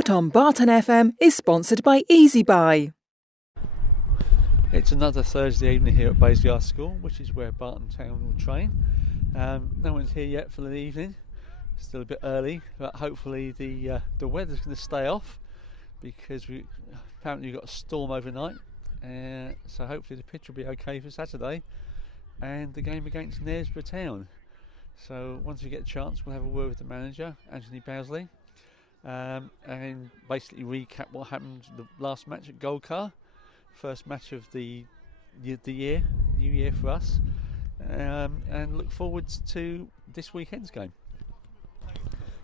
Sport on Barton FM is sponsored by Easy Buy. It's another Thursday evening here at Bowsley High School, which is where Barton Town will train. No one's here yet for the evening. Still a bit early, but hopefully the weather's going to stay off because we apparently got a storm overnight. So hopefully the pitch will be okay for Saturday and the game against Knaresborough Town. So once we get a chance, we'll have a word with the manager, Anthony Bowsley, and basically recap what happened the last match at Goldcar, first match of the year, new year for us, and look forward to this weekend's game.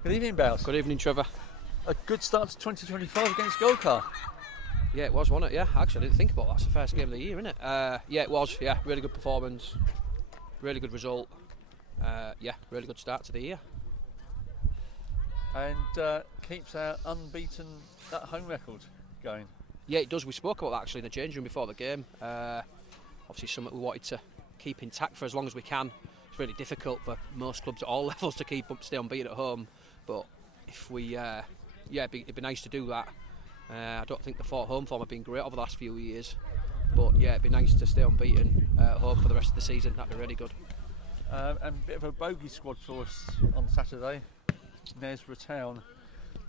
Good evening, Bows. Good evening, Trevor. A good start to 2025 against Goldcar. Yeah, it was, wasn't it? Yeah, actually, I didn't think about that. It's the first game of the year, isn't it? Yeah, it was. Yeah, really good performance, really good result. Yeah, really good start to the year. And keeps our unbeaten at home record going. Yeah, it does. We spoke about that actually in the changing room before the game. Obviously, something we wanted to keep intact for as long as we can. It's really difficult for most clubs at all levels to stay unbeaten at home. But if we, it'd be nice to do that. I don't think the home form have been great over the last few years. But yeah, it'd be nice to stay unbeaten at home for the rest of the season. That'd be really good. And a bit of a bogey squad for us on Saturday, Knaresborough Town.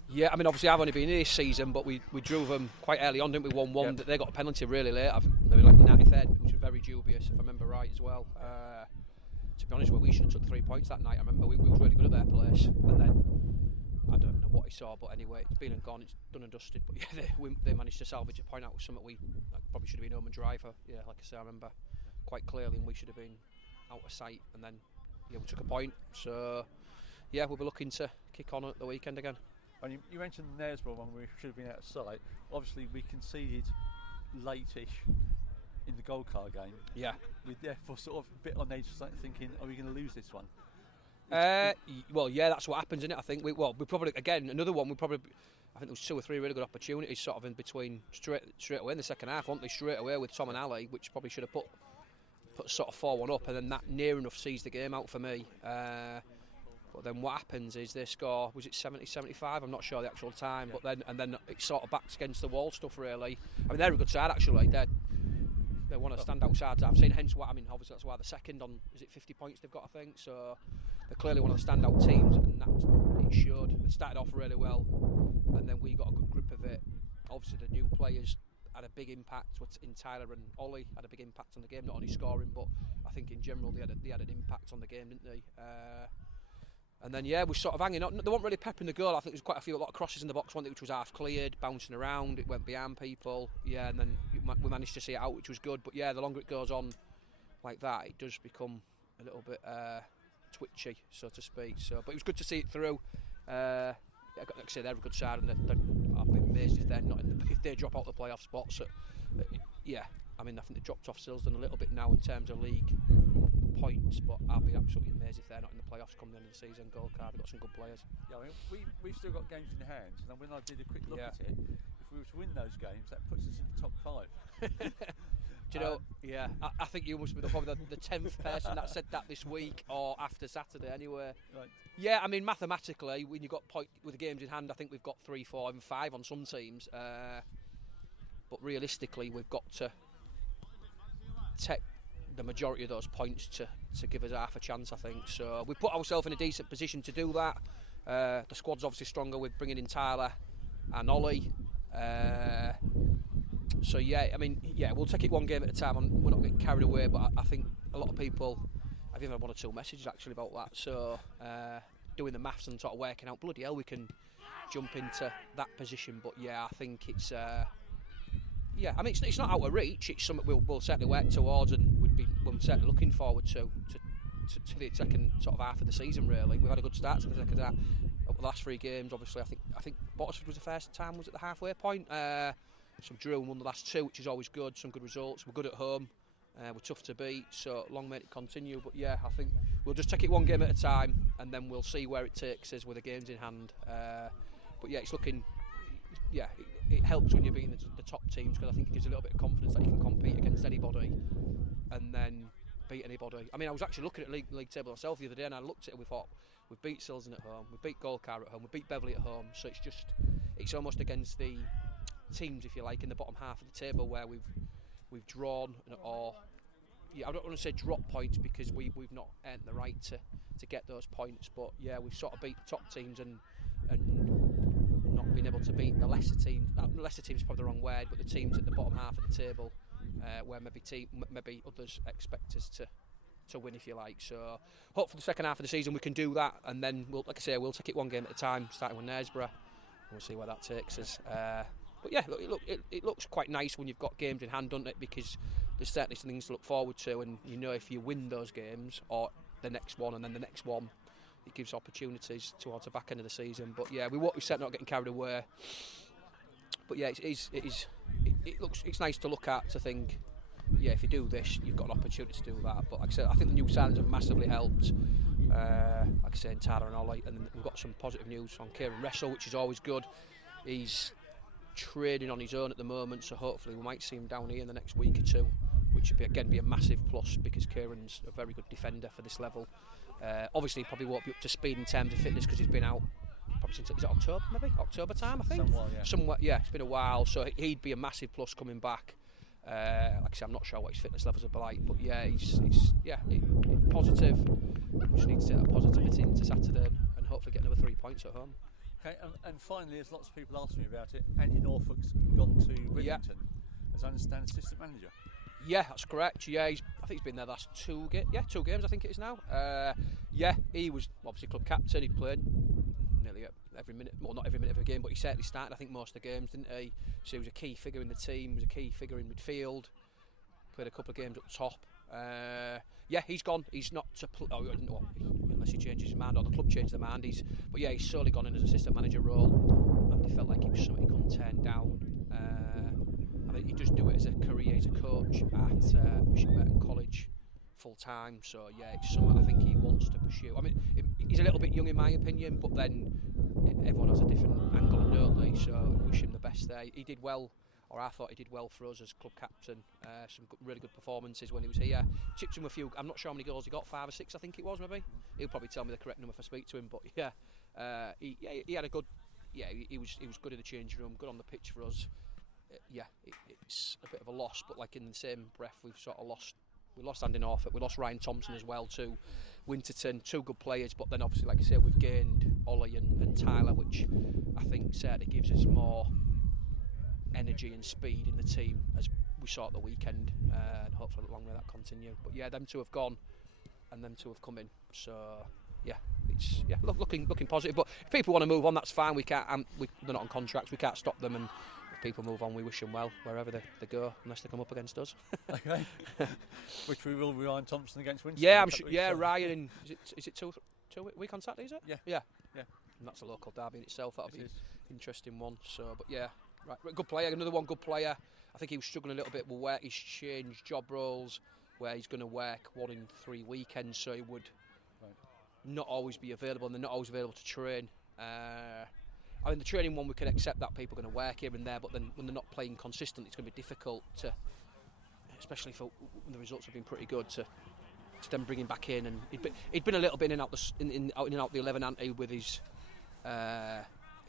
Yeah, I mean, obviously I've only been here this season, but we drew them quite early on, didn't we? 1-1. Yep. They got a penalty really late, maybe like the 93rd, which was very dubious, if I remember right as well. To be honest, we should have took 3 points that night. I remember we were really good at their place, and then I don't know what he saw, but anyway, it's been and gone. It's done and dusted. But yeah, they managed to salvage a point out with something we probably should have been home and dry for. Yeah, like I say, I remember quite clearly, and we should have been out of sight, and then we took a point. So yeah, we'll be looking to kick on at the weekend again. And you mentioned the Knaresborough one, we should have been out of sight. Obviously, we conceded late-ish in the Goldcar game. Yeah, we're therefore sort of a bit on edge, thinking, are we going to lose this one? Well, yeah, that's what happens, isn't it? I think we probably again another one. I think there was 2 or 3 really good opportunities, sort of in between straight away in the second half, weren't they? Straight away with Tom and Ali, which probably should have put sort of 4-1 up, and then that near enough sees the game out for me. But then what happens is they score, was it 70-75? I'm not sure the actual time, yeah. But then it sort of backs against the wall stuff really. I mean, they're a good side actually. They're one of the standout sides I've seen. Hence why, I mean, obviously that's why they're second on, is it 50 points they've got, I think. So they're clearly one of the standout teams, and it showed. They started off really well, and then we got a good grip of it. Obviously the new players had a big impact in Tyler and Ollie, had a big impact on the game, not only scoring, but I think in general they had an impact on the game, didn't they? And then yeah, we sort of hanging on. They weren't really peppering the goal. I think there was a lot of crosses in the box, which was half cleared, bouncing around. It went behind people. Yeah, and then we managed to see it out, which was good. But yeah, the longer it goes on like that, it does become a little bit twitchy, so to speak. So, but it was good to see it through. Like I say, they're a good side, and I'd be amazed if they're not if they drop out the playoff spots. Yeah, I mean, I think they dropped off Silsden a little bit now in terms of league points, but I'll be absolutely amazed if they're not in the playoffs coming the end of the season. Goldcar, they've got some good players. Yeah, I mean, we've still got games in hand, and when I did a quick look at it, if we were to win those games, that puts us in the top 5. Do you know? Yeah, I think you must be probably the 10th person that said that this week or after Saturday. Anyway, right. Yeah, I mean, mathematically, when you got point with the games in hand, I think we've got 3, 4, even 5 on some teams. But realistically, we've got to take the majority of those points to give us half a chance, I think. So we put ourselves in a decent position to do that. The squad's obviously stronger with bringing in Tyler and Ollie. So yeah, I mean, yeah, we'll take it one game at a time. We're not getting carried away, but I think a lot of people, I've even had 1 or 2 messages actually about that. So doing the maths and sort of working out, bloody hell, we can jump into that position. But yeah, I think it's yeah, I mean, it's not out of reach. It's something we'll certainly work towards, and we're certainly looking forward to the second sort of half of the season. Really, we've had a good start to the second half. The last 3 games, obviously, I think Bottisford was the first time was at the halfway point. So we drew and won the last 2, which is always good. Some good results. We're good at home. We're tough to beat. So long may it continue. But yeah, I think we'll just take it one game at a time, and then we'll see where it takes us with the games in hand. But yeah, it's looking. Yeah, it helps when you're being the top teams, because I think it gives a little bit of confidence that you can compete against anybody and then beat anybody. I mean, I was actually looking at league table myself the other day, and I looked at it and we thought, we've beat Silsden at home, we beat Goldcar at home, we beat Beverley at home, so it's just, it's almost against the teams, if you like, in the bottom half of the table where we've drawn or. Yeah, I don't want to say drop points because we've not earned the right to get those points, but yeah, we've sort of beat the top teams and not been able to beat the lesser teams. Lesser teams is probably the wrong word, but the teams at the bottom half of the table, where maybe others expect us to win, if you like. So hopefully the second half of the season we can do that, and then we'll take it one game at a time, starting with Knaresborough. We'll see where that takes us. But yeah, it looks quite nice when you've got games in hand, doesn't it? Because there's certainly some things to look forward to, and you know if you win those games or the next one and then the next one, it gives opportunities towards the back end of the season. But yeah, we set not getting carried away. But yeah, it's nice to look at, to think, yeah, if you do this, you've got an opportunity to do that. But like I said, I think the new signings have massively helped. Like I say, in Tyler and Ollie, and then we've got some positive news on Kieran Wrestle, which is always good. He's trading on his own at the moment, so hopefully we might see him down here in the next week or two, which would be a massive plus because Kieran's a very good defender for this level. Obviously, he probably won't be up to speed in terms of fitness because he's been out probably since, is it October, maybe? October time, I think? Somewhat, yeah. It's been a while, so he'd be a massive plus coming back. Like I say, I'm not sure what his fitness levels are like, but yeah, he's positive. We just need to take that positivity into Saturday and hopefully get another 3 points at home. Okay, and finally, as lots of people ask me about it, Andy Norfolk's gone to Richens as I understand assistant manager. Yeah, that's correct. Yeah, I think he's been there the last 2 games. Yeah, 2 games I think it is now. He was obviously club captain. He played nearly every minute, well not every minute of a game, but he certainly started I think most of the games, didn't he? So he was a key figure in the team, was a key figure in midfield, played a couple of games up top. He's gone. He's not to unless he changes his mind or the club changes their mind. He's solely gone in as assistant manager role, and he felt like it was something he couldn't turn down. I mean, he does do it as a career. He's a coach at Bishop Merton College full time. So yeah, it's something I think he wants to pursue. I mean, he's a little bit young in my opinion, but then everyone has a different angle, don't they? So wish him the best there. He did well. Or I thought he did well for us as club captain. Some really good performances when he was here. Chipped him a few. I'm not sure how many goals he got. 5 or 6, I think it was. Maybe he'll probably tell me the correct number if I speak to him. But he had a good. Yeah, he was good in the changing room. Good on the pitch for us. It's a bit of a loss, but like in the same breath, we've sort of lost. We lost Andy Norfolk. We lost Ryan Thompson as well to Winterton. 2 good players, but then obviously, like I said, we've gained Ollie and Tyler, which I think certainly gives us more energy and speed in the team as we saw at the weekend, and hopefully long may that continue. But yeah, them 2 have gone and them 2 have come in, so it's looking positive. But if people want to move on, that's fine. We can't they're not on contracts, we can't stop them, and if people move on, we wish them well wherever they go, unless they come up against us. Okay. Which we will be Ryan Thompson against Winchester. Yeah, I'm sure. Yeah, Ryan, is it 2 week on Saturday, is it? Yeah. And that's a local derby in itself. That'll be an interesting one. So but yeah, right, good player, another one good player. I think he was struggling a little bit with where he's changed job roles, where he's going to work 1 in 3 weekends, so he would not always be available, and they're not always available to train. I mean, the training one, we can accept that people are going to work here and there, but then when they're not playing consistently, it's going to be difficult to, especially for when the results have been pretty good, to then bring him back in. And he'd been a little bit in and out the 11 ante with his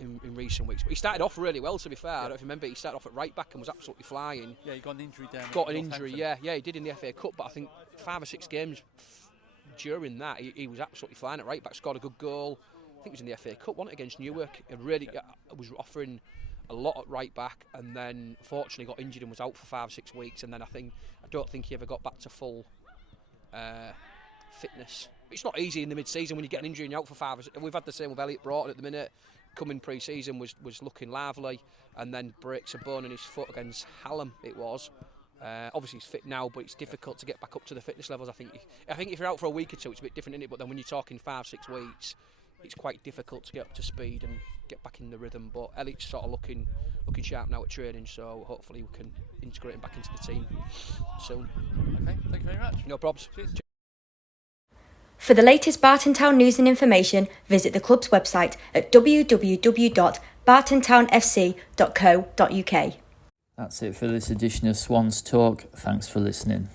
in recent weeks, but he started off really well. To be fair, I don't know if you remember, he started off at right back and was absolutely flying. Yeah, he got an injury down. Got an injury, yeah, he did in the FA Cup, but I think 5 or 6 games during that, he was absolutely flying at right back. Scored a good goal. I think it was in the FA Cup, wasn't it, against Newark. It really was offering a lot at right back, and then fortunately got injured and was out for 5 or 6 weeks. And then I don't think he ever got back to full fitness. It's not easy in the mid-season when you get an injury and you're out for 5 or 6. We've had the same with Elliot Broughton at the minute. Coming pre-season was looking lively, and then breaks a bone in his foot against Hallam. It was. Obviously he's fit now, but it's difficult to get back up to the fitness levels. I think if you're out for a week or 2, it's a bit different, isn't it? But then when you're talking 5 or 6 weeks, it's quite difficult to get up to speed and get back in the rhythm. But Elliot's sort of looking sharp now at training, so hopefully we can integrate him back into the team soon. Okay, thank you very much. No probs. Cheers. For the latest Barton Town news and information, visit the club's website at www.bartontownfc.co.uk. That's it for this edition of Swans Talk. Thanks for listening.